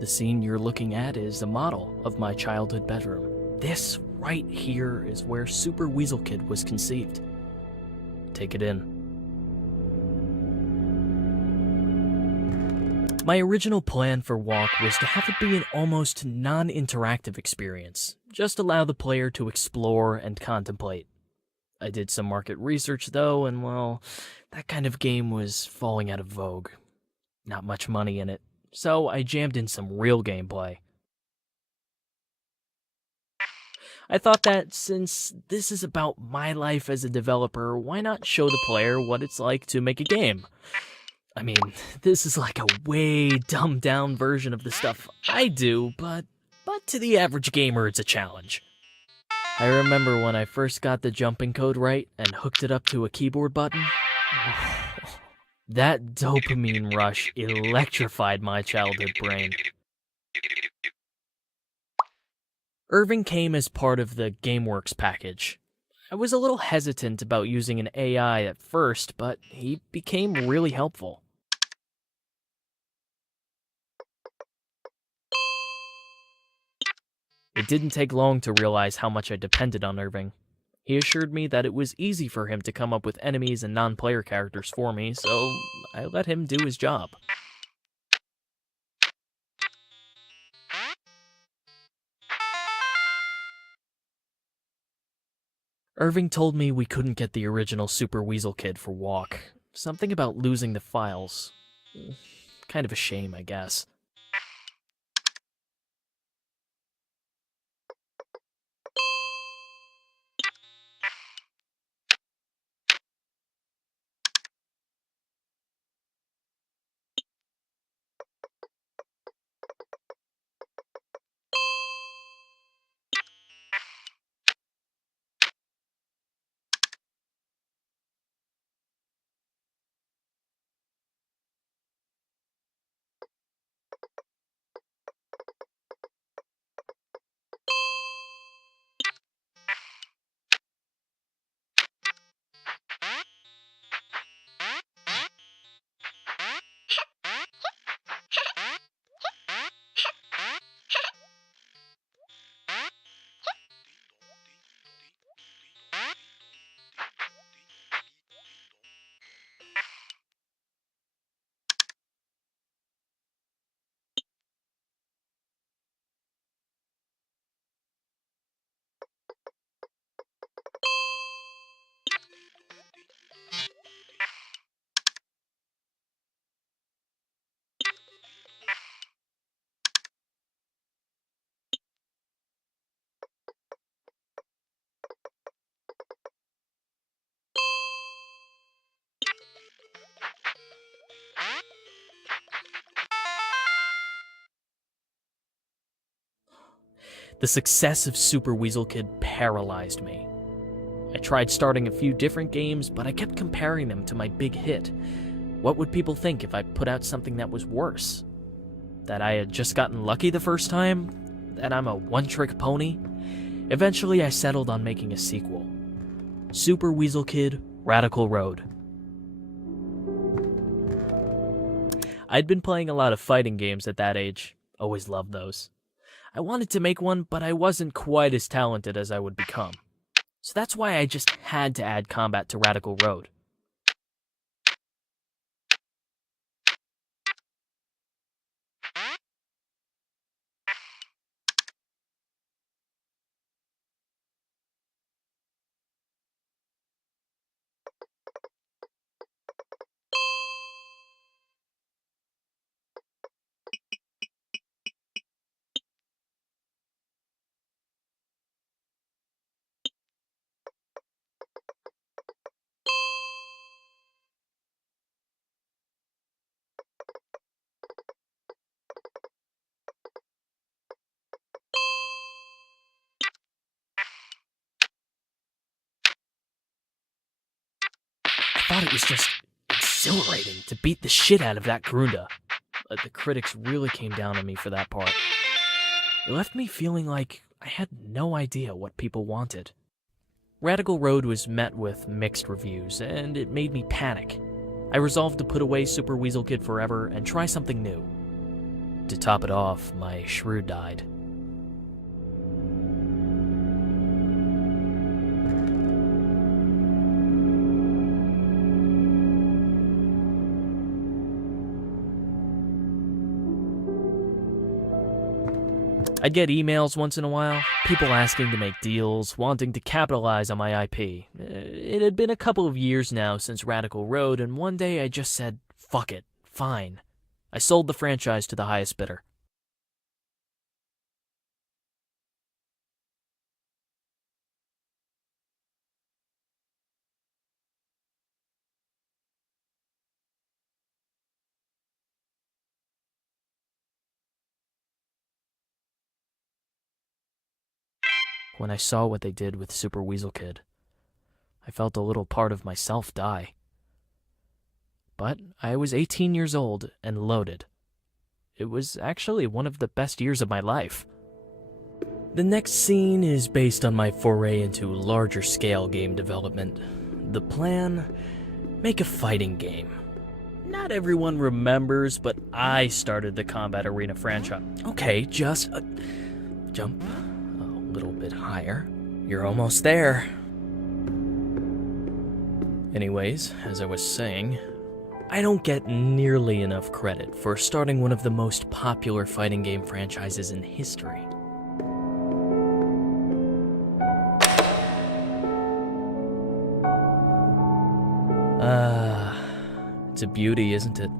The scene you're looking at is a model of my childhood bedroom. This right here is where Super Weasel Kid was conceived. Take it in. My original plan for Walk was to have it be an almost non-interactive experience, just allow the player to explore and contemplate. I did some market research though, and well, that kind of game was falling out of vogue. Not much money in it, so I jammed in some real gameplay. I thought that since this is about my life as a developer, why not show the player what it's like to make a game? I mean, this is like a way dumbed down version of the stuff I do, but to the average gamer it's a challenge. I remember when I first got the jumping code right and hooked it up to a keyboard button. That dopamine rush electrified my childhood brain. Irving came as part of the GameWorks package. I was a little hesitant about using an AI at first, but he became really helpful. It didn't take long to realize how much I depended on Irving. He assured me that it was easy for him to come up with enemies and non-player characters for me, so I let him do his job. Irving told me we couldn't get the original Super Weasel Kid for Walk. Something about losing the files. Kind of a shame, I guess. The success of Super Weasel Kid paralyzed me. I tried starting a few different games, but I kept comparing them to my big hit. What would people think if I put out something that was worse? That I had just gotten lucky the first time? That I'm a one-trick pony? Eventually, I settled on making a sequel. Super Weasel Kid: Radical Road. I'd been playing a lot of fighting games at that age. Always loved those. I wanted to make one, but I wasn't quite as talented as I would become. So that's why I just had to add combat to Radical Road. I thought it was just exhilarating to beat the shit out of that Grunda. But the critics really came down on me for that part. It left me feeling like I had no idea what people wanted. Radical Road was met with mixed reviews, and it made me panic. I resolved to put away Super Weasel Kid forever and try something new. To top it off, my shrew died. I'd get emails once in a while, people asking to make deals, wanting to capitalize on my IP. It had been a couple of years now since Radical Road, and one day I just said, fuck it, fine. I sold the franchise to the highest bidder. When I saw what they did with Super Weasel Kid, I felt a little part of myself die. But I was 18 years old and loaded. It was actually one of the best years of my life. The next scene is based on my foray into larger scale game development. The plan? Make a fighting game. Not everyone remembers, but I started the Combat Arena franchise. Okay, just jump a little bit higher. You're almost there. Anyways, as I was saying, I don't get nearly enough credit for starting one of the most popular fighting game franchises in history. It's a beauty, isn't it?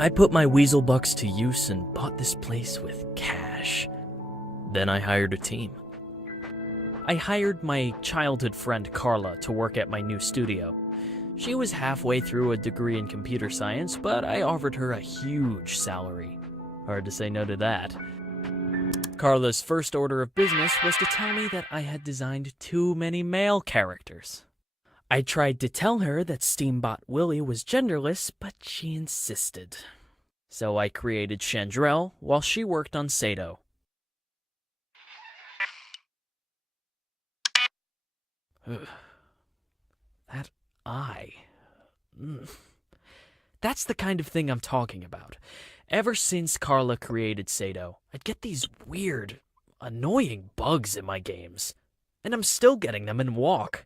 I put my weasel bucks to use and bought this place with cash. Then I hired a team. I hired my childhood friend Carla to work at my new studio. She was halfway through a degree in computer science, but I offered her a huge salary. Hard to say no to that. Carla's first order of business was to tell me that I had designed too many male characters. I tried to tell her that Steambot Willie was genderless, but she insisted. So I created Chandrell while she worked on Sato. That eye. That's the kind of thing I'm talking about. Ever since Carla created Sato, I'd get these weird, annoying bugs in my games. And I'm still getting them in Walk.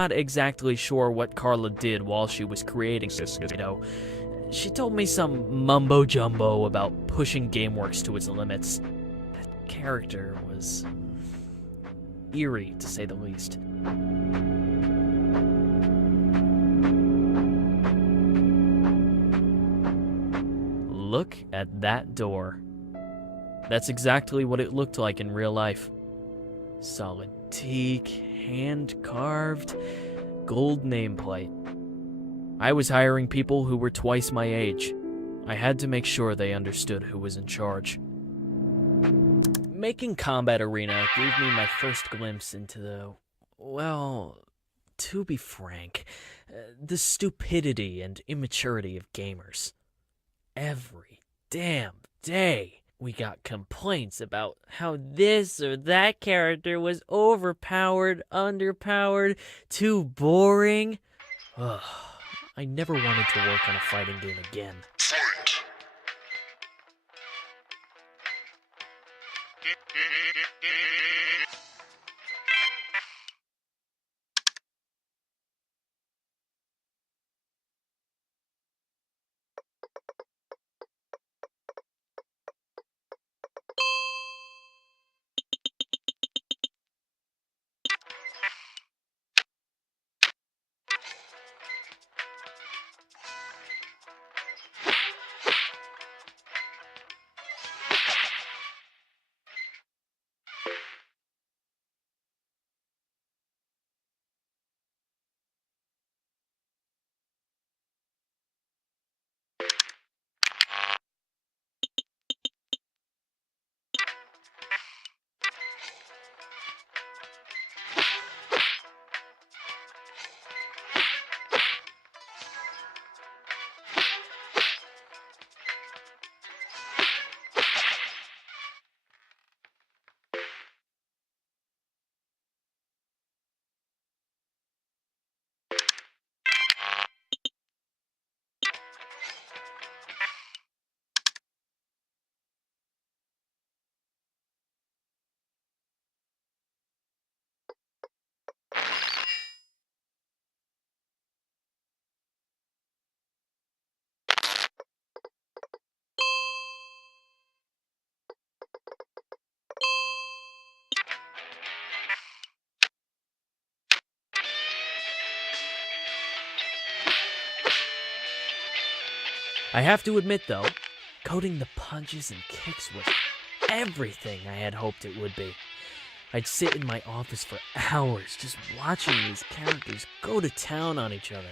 Not exactly sure what Carla did while she was creating Sato. She told me some mumbo-jumbo about pushing GameWorks to its limits. That character was eerie, to say the least. Look at that door. That's exactly what it looked like in real life. Solid teak, hand-carved, gold nameplate. I was hiring people who were twice my age. I had to make sure they understood who was in charge. Making Combat Arena gave me my first glimpse into the, well, to be frank, the stupidity and immaturity of gamers. Every damn day, we got complaints about how this or that character was overpowered, underpowered, too boring. Ugh, I never wanted to work on a fighting game again. I have to admit, though, coding the punches and kicks was everything I had hoped it would be. I'd sit in my office for hours just watching these characters go to town on each other.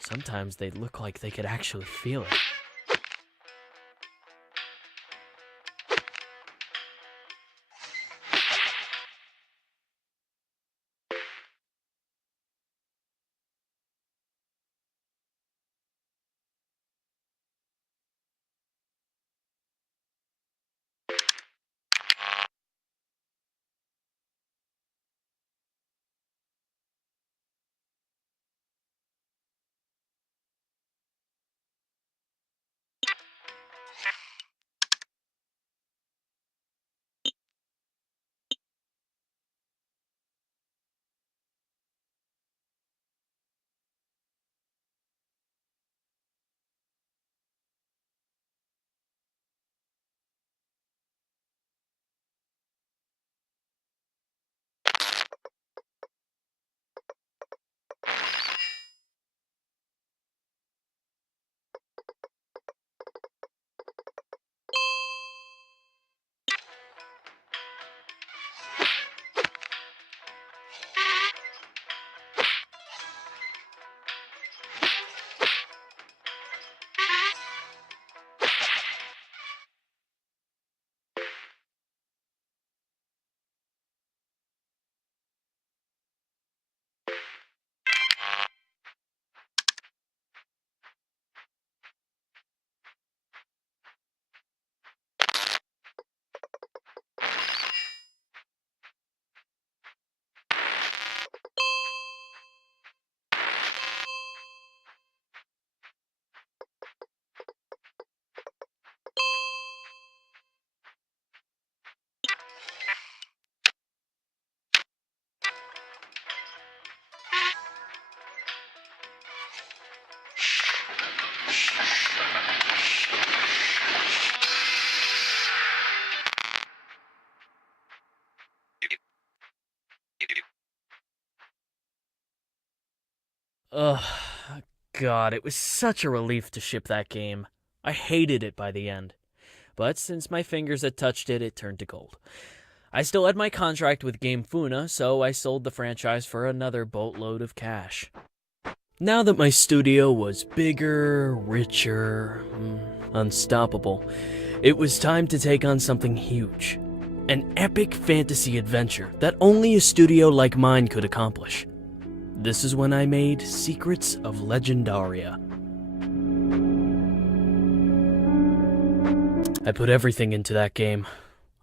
Sometimes they'd look like they could actually feel it. Ugh, God, it was such a relief to ship that game. I hated it by the end. But since my fingers had touched it, it turned to gold. I still had my contract with Game Funa, so I sold the franchise for another boatload of cash. Now that my studio was bigger, richer, unstoppable, it was time to take on something huge. An epic fantasy adventure that only a studio like mine could accomplish. This is when I made Secrets of Legendaria. I put everything into that game.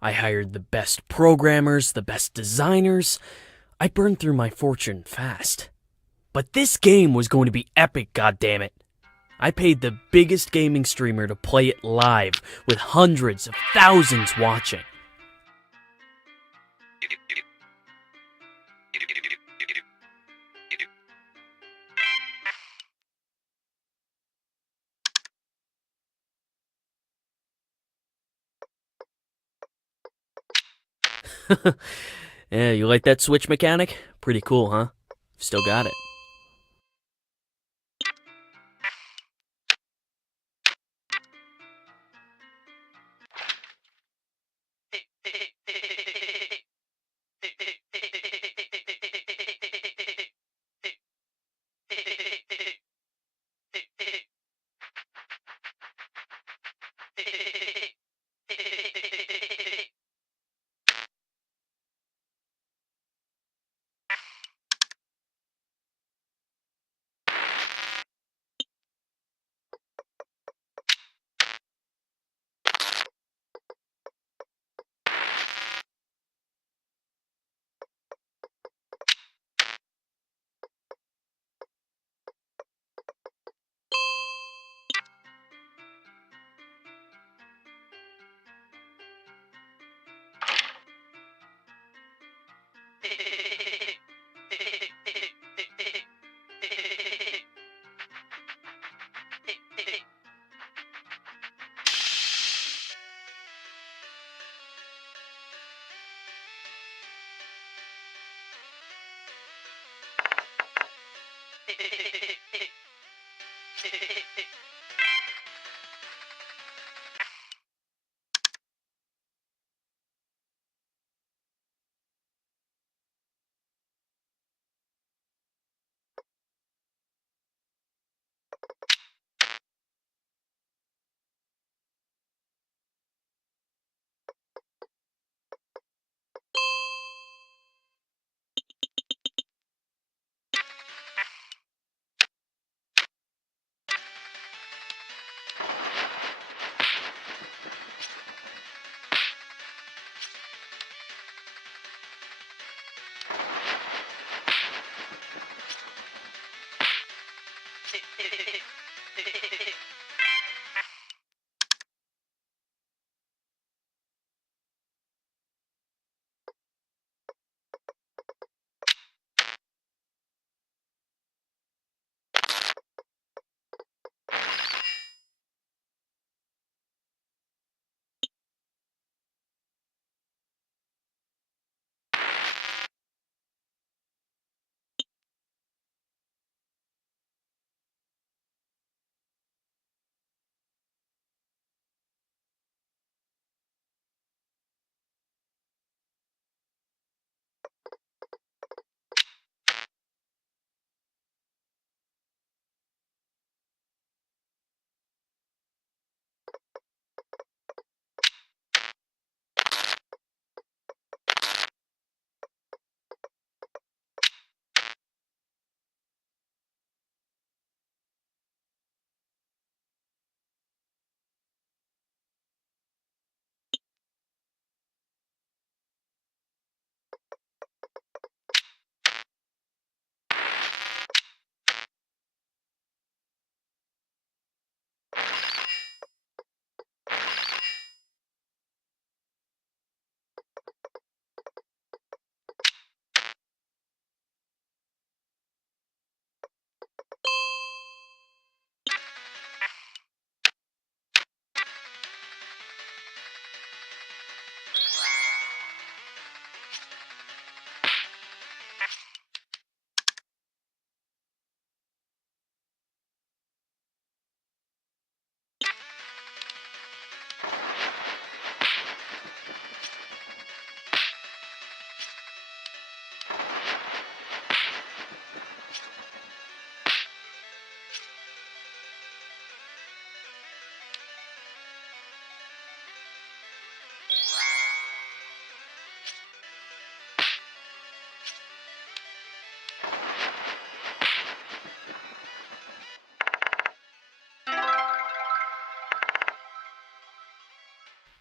I hired the best programmers, the best designers. I burned through my fortune fast. But this game was going to be epic, goddammit. I paid the biggest gaming streamer to play it live, with hundreds of thousands watching. Yeah, you like that switch mechanic? Pretty cool, huh? Still got it.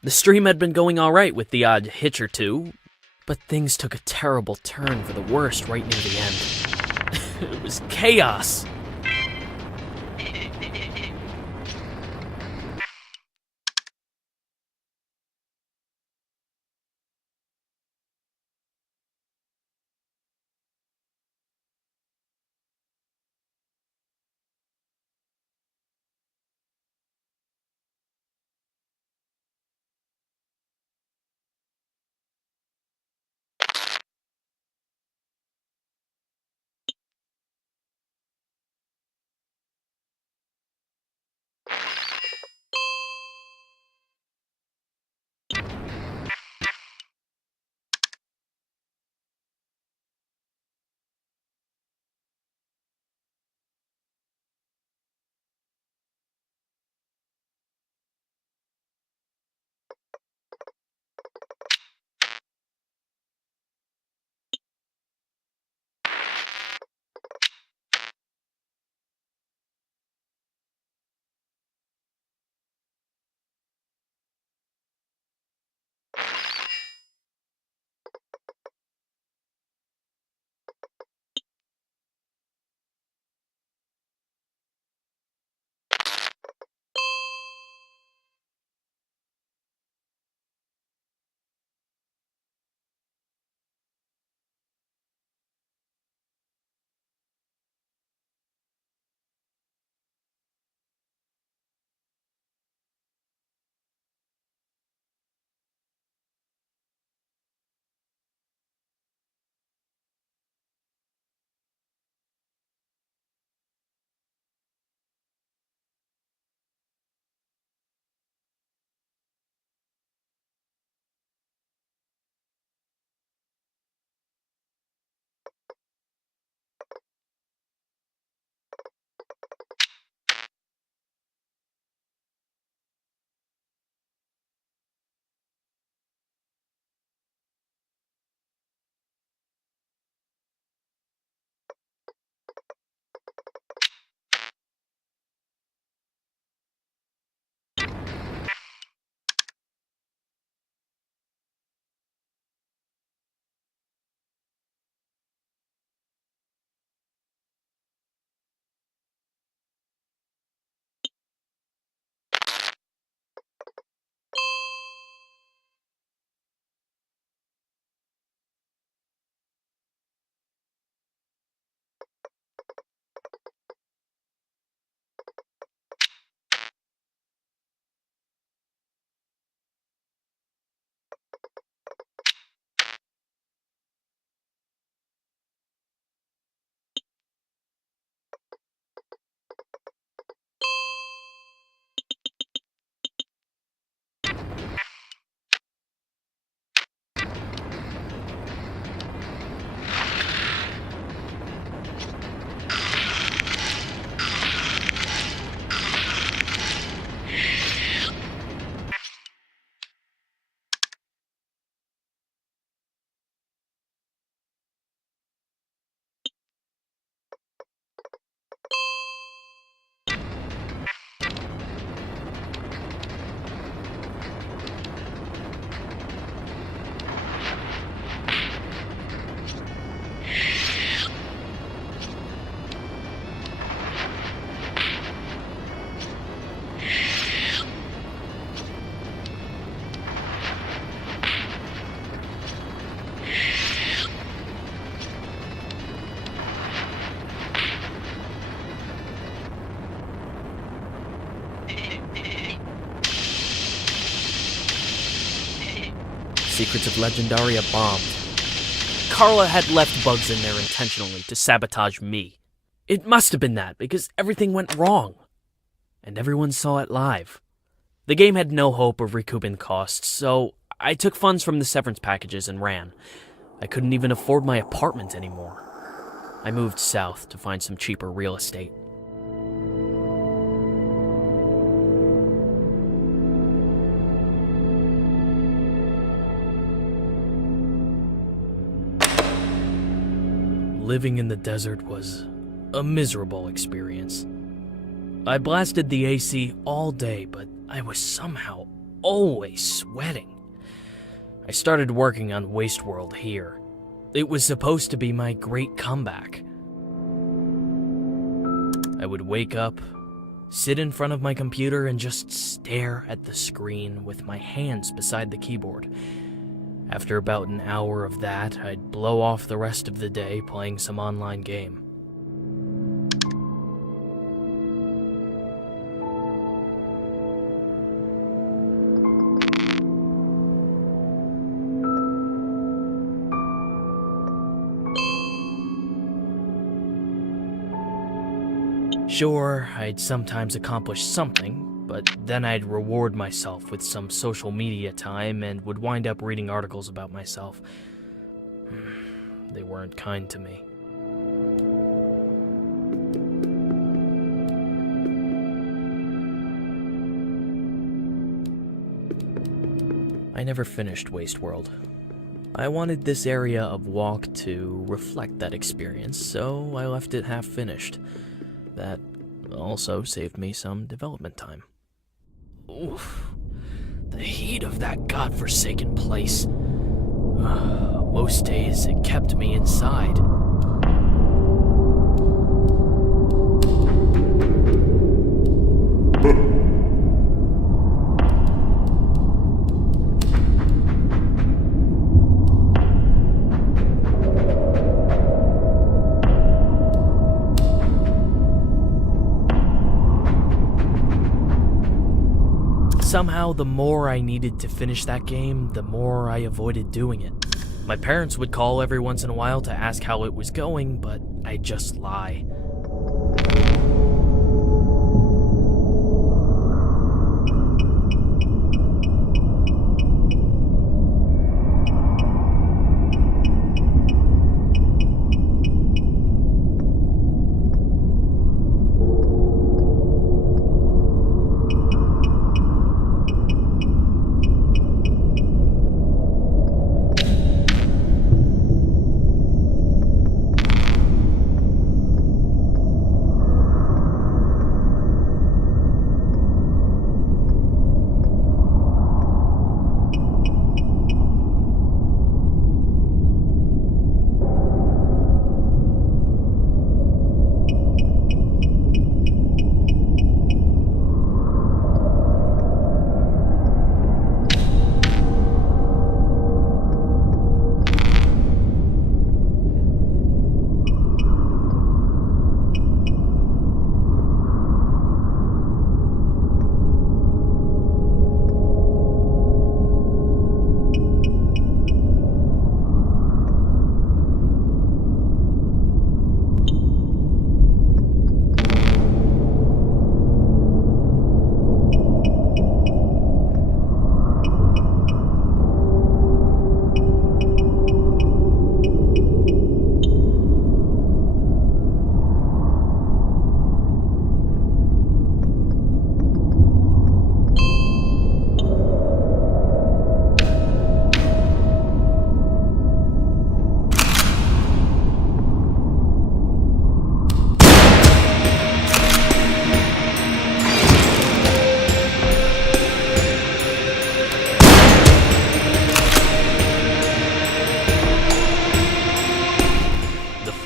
The stream had been going alright with the odd hitch or two, but things took a terrible turn for the worst right near the end. It was chaos. Secrets of Legendaria bombed. Carla had left bugs in there intentionally to sabotage me. It must have been that, because everything went wrong. And everyone saw it live. The game had no hope of recouping costs, so I took funds from the severance packages and ran. I couldn't even afford my apartment anymore. I moved south to find some cheaper real estate. Living in the desert was a miserable experience. I blasted the AC all day, but I was somehow always sweating. I started working on Wasteworld here. It was supposed to be my great comeback. I would wake up, sit in front of my computer, and just stare at the screen with my hands beside the keyboard. After about an hour of that, I'd blow off the rest of the day playing some online game. Sure, I'd sometimes accomplish something, but then I'd reward myself with some social media time and would wind up reading articles about myself. They weren't kind to me. I never finished Wasteworld. I wanted this area of walk to reflect that experience, so I left it half finished. That also saved me some development time. Oof. The heat of that godforsaken place. Most days it kept me inside. Somehow, the more I needed to finish that game, the more I avoided doing it. My parents would call every once in a while to ask how it was going, but I'd just lie.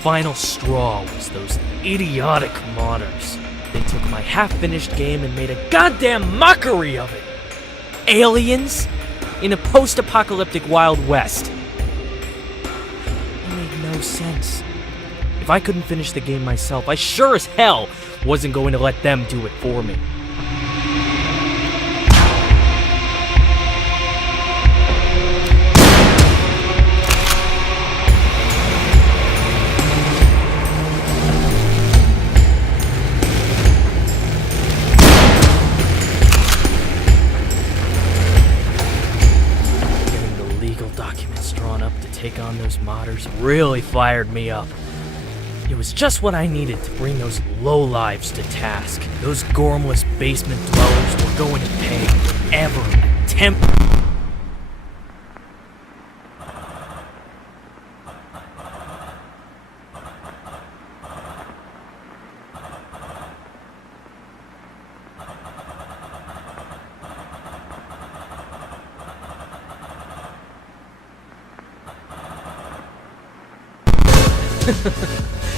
Final straw was those idiotic modders. They took my half-finished game and made a goddamn mockery of it. Aliens in a post-apocalyptic Wild West. It made no sense. If I couldn't finish the game myself, I sure as hell wasn't going to let them do it for me. Take on those modders really fired me up. It was just what I needed to bring those lowlives to task. Those gormless basement dwellers were going to pay ever attempt.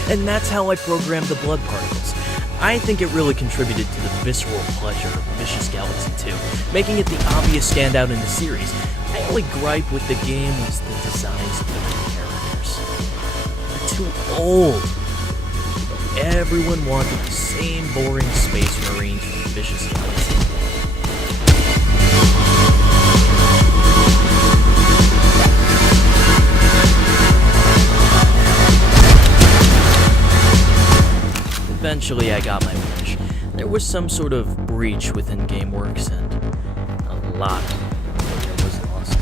And that's how I programmed the blood particles. I think it really contributed to the visceral pleasure of Vicious Galaxy 2, making it the obvious standout in the series. My only gripe with the game was the designs of the characters. They're too old. Everyone wanted the same boring space marines from Vicious Galaxy. Eventually, I got my wish. There was some sort of breach within GameWorks, and a lot of data was lost.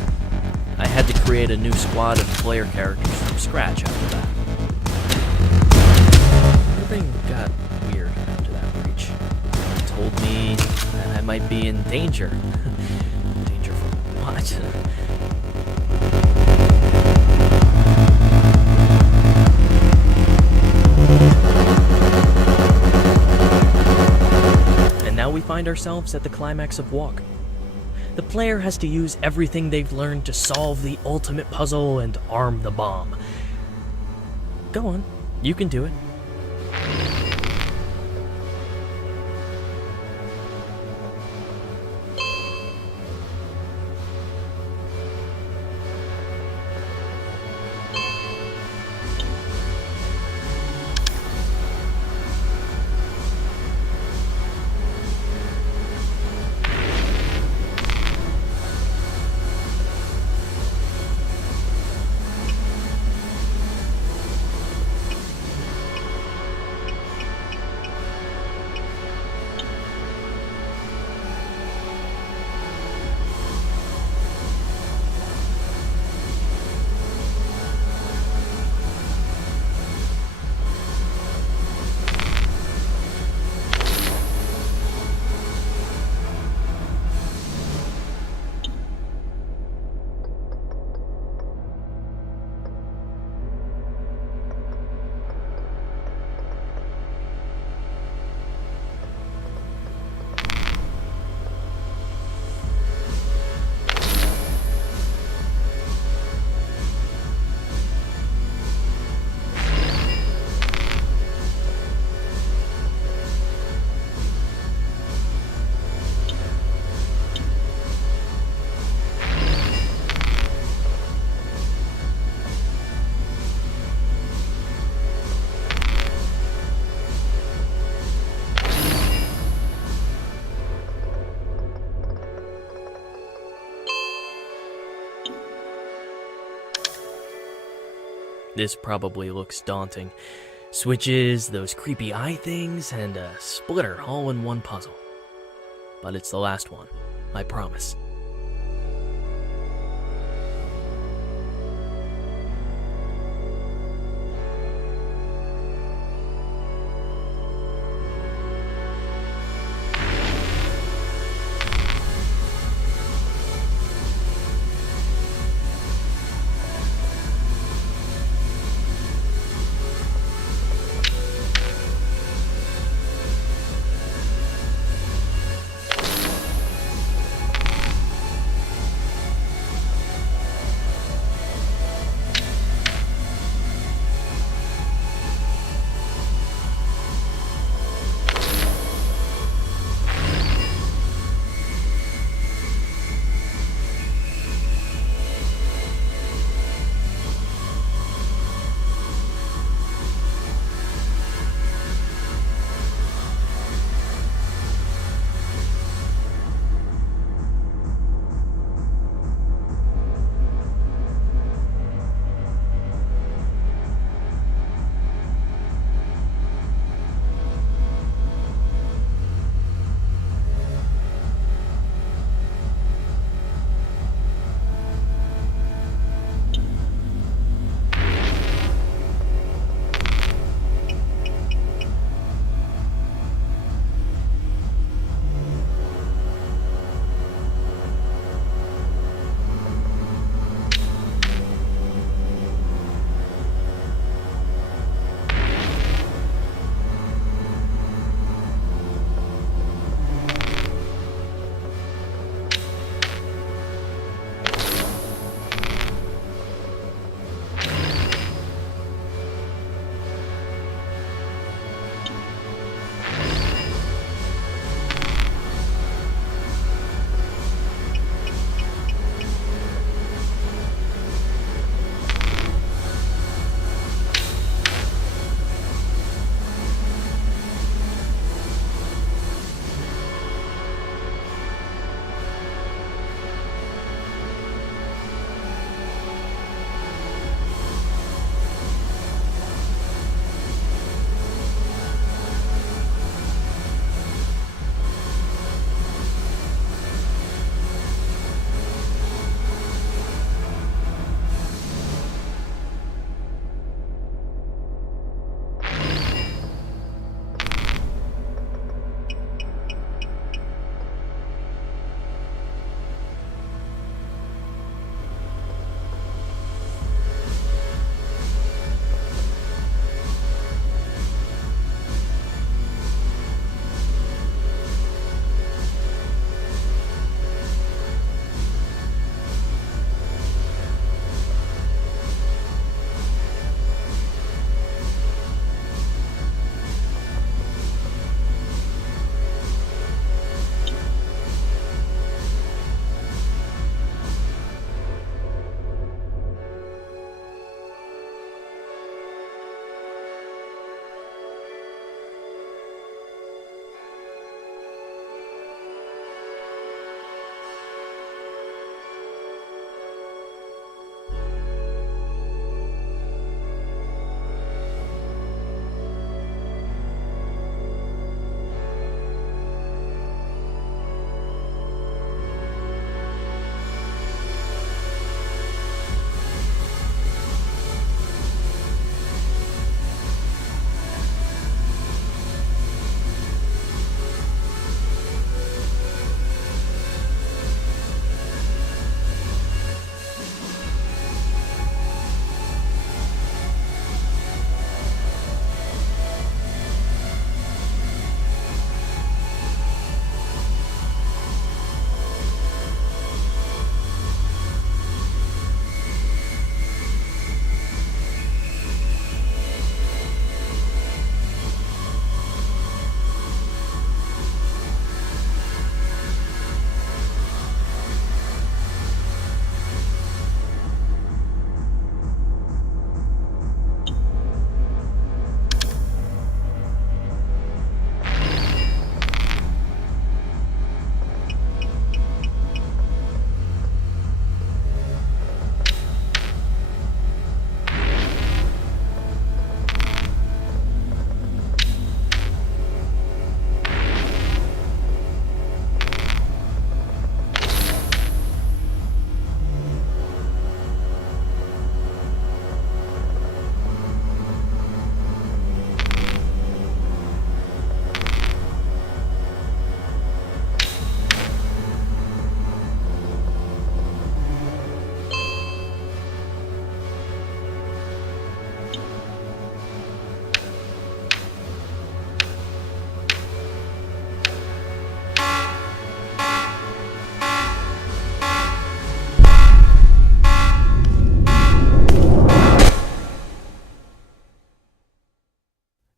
I had to create a new squad of player characters from scratch after that. Everything got weird after that breach. It told me that I might be in danger. Danger from what? Now we find ourselves at the climax of Walk. The player has to use everything they've learned to solve the ultimate puzzle and arm the bomb. Go on, you can do it. This probably looks daunting. Switches, those creepy eye things, and a splitter all in one puzzle. But it's the last one, I promise.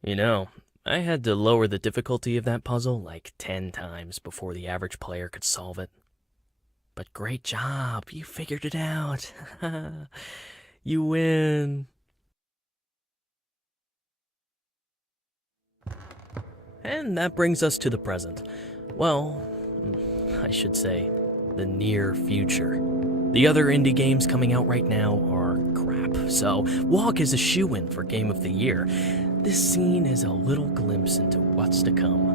You know, I had to lower the difficulty of that puzzle like 10 times before the average player could solve it. But great job, you figured it out. You win. And that brings us to the present. Well, I should say, the near future. The other indie games coming out right now are crap, so Walk is a shoo-in for Game of the Year. This scene is a little glimpse into what's to come.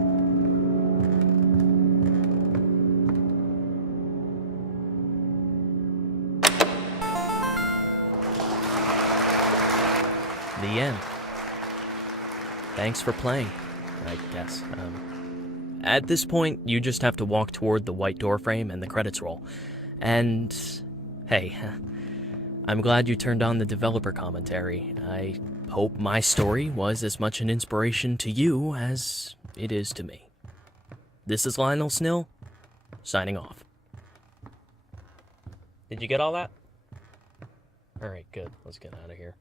The end. Thanks for playing, I guess. At this point, you just have to walk toward the white door frame and the credits roll. And hey, I'm glad you turned on the developer commentary. I hope my story was as much an inspiration to you as it is to me. This is Lionel Snill, signing off. Did you get all that? Alright, good. Let's get out of here.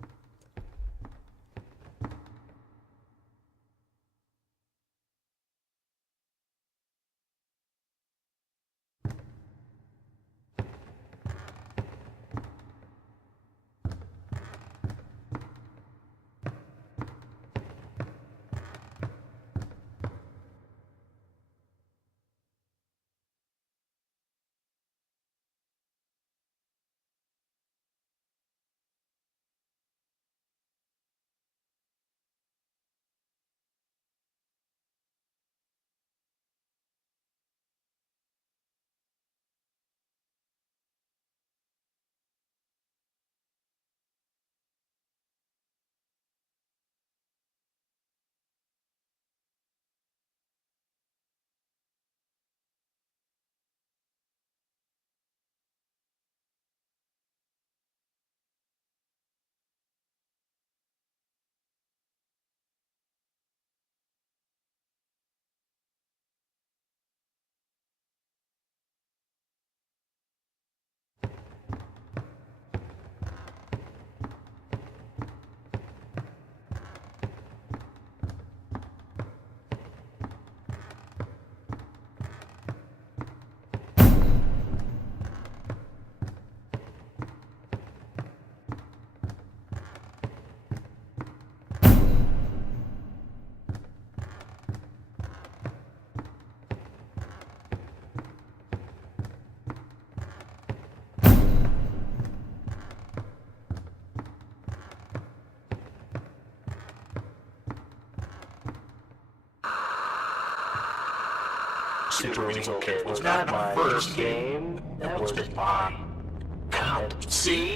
Super Weasel Kid was not my first game, that was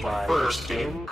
my first game.